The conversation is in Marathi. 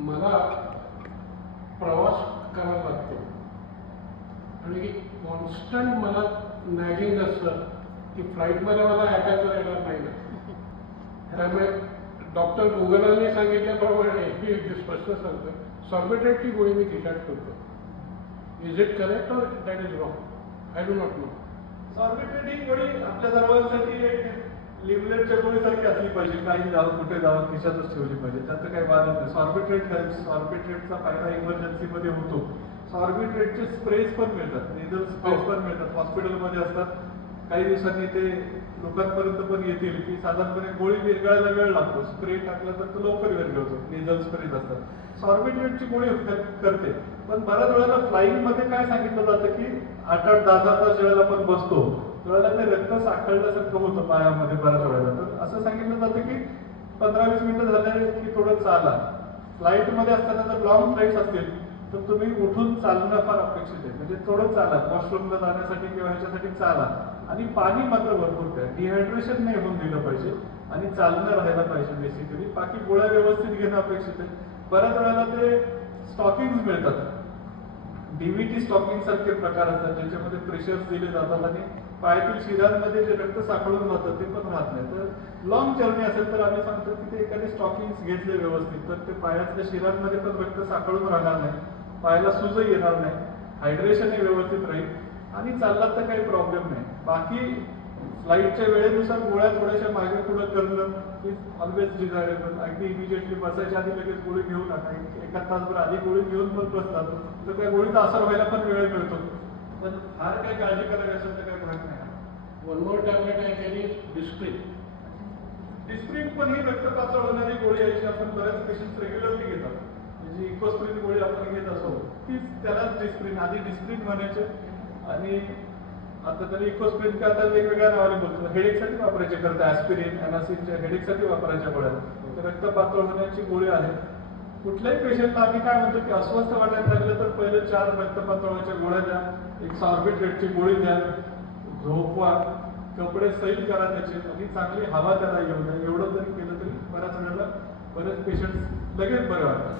मला प्रवास करावा लागतो आणि कॉन्स्टंट मला नॅगिंग असतं की फ्लाईटमध्ये मला ऐकायचं येणार नाही ना. त्यामुळे डॉक्टर गुगलांनी सांगितल्याप्रमाणे हे स्पष्ट सांगतं, सॉर्बिट्रेटची गोळी मी खिशात ठेवतो. Is it correct or that is wrong? I do not know. Sorbitrate ही गोळी आपल्या सर्वांसाठी एक लिमलेटच्या गोळीसारखी असली पाहिजे. काही जावं कुठे जावं खिशातच ठेवली पाहिजे, त्याचं काही वाद नाही. सॉर्बिट्रेटचा फायदा इमर्जन्सीमध्ये होतो. सॉर्बिट्रेटचे स्प्रेज पण मिळतात, नेझल स्प्रेज पण मिळतात, हॉस्पिटलमध्ये असतात. काही दिवसांनी ते लोकांपर्यंत पण येतील की साधारणपणे गोळी विरघळायला वेळ लागतो. स्प्रे टाकला तर तो लवकर विरघळतो. नेझल स्प्रेज असतात. सॉर्बिट्रेटची गोळी करते, पण बऱ्याच वेळेला फ्लाईंग मध्ये काय सांगितलं जातं की 8-8, 10-10 तास ज्यावेळेला आपण बसतो त्यावेळेला ते रक्त साखळल्यासारखं होतं पायामध्ये बऱ्याच वेळेला. तर असं सांगितलं जातं की 15-20 मिनिटं झाले की थोडं चाला. फ्लाईटमध्ये असताना जर लॉंग फ्लाईट्स असतील तर तुम्ही उठून चालणं फार अपेक्षित आहे. म्हणजे थोडं चाला, वॉशरूमला जाण्यासाठी किंवा ह्याच्यासाठी चाला. आणि पाणी मात्र भरपूर प्या. डिहायड्रेशन नाही होऊन दिलं पाहिजे आणि चालणं राहायला पाहिजे बेसिकली. बाकी गोळ्या व्यवस्थित घेणं अपेक्षित आहे. बऱ्याच वेळेला ते स्टॉकिंग मिळतात, डीव्हीटी स्टॉकिंग सारखे प्रकार असतात ज्याच्यामध्ये प्रेशर्स दिले जातात आणि पायातील शिरांमध्ये जे रक्त साखळून जातं ते पण राहत नाही. तर लॉंग जर्नी असेल तर आम्ही सांगतो की ते एखादे स्टॉकिंग घेतले व्यवस्थित तर ते पायातल्या शिरांमध्ये पण रक्त साखळून राहणार नाही, पायाला सूजही येणार नाही, हायड्रेशनही व्यवस्थित राहील आणि चाललात तर काही प्रॉब्लेम नाही. बाकी फ्लाईटच्या वेळेनुसार गोळ्या थोड्याशा मागे पुढे करणं इज ऑलवेज डिझायरेबल. अगदी इमिजिएटली बसायच्या आधी लगेच गोळी घेऊ नका. एका तासभर आधी गोळी घेऊन मग बसला तर त्या गोळीचा असर व्हायला पण वेळ मिळतो. पण फार काही काळजी करावी असेल तर काही भाग नाही. वन मोर टॅबलेट आहे त्याची डिस्प्रिन. डिस्प्रिन पण ही रक्त पातळ होणारी गोळी आहे जी आपण बऱ्याच पेशंट रेग्युलरली घेतात. जी इकोस्प्रिन गोळी आपण घेत असतो तीच त्यालाच डिस्प्रिन, आधी डिस्प्रिन म्हणायचे आणि आता तरी इकोस्प्रिन का आता वेगवेगळ्या नावाने बोलतो. हेडेकसाठी वापरायचे करता ॲस्पिरिन, ॲनासिनच्या हेडेकसाठी वापरायच्या गोळ्या. रक्त पातळ होण्याची गोळी आहे. कुठल्याही पेशंटला आम्ही काय म्हणतो की अस्वस्थ वाटायला लागलं तर पहिले 4 रक्त पातळाच्या गोळ्या द्या, एक सॉर्बिट्रेटची गोळी द्या, झोपवा, कपडे सैल करा त्याचे आणि चांगली हवा त्याला येऊ द्या. एवढं जरी केलं तरी बऱ्याच वेळेला बरेच पेशंट लगेच बरे वाटतात.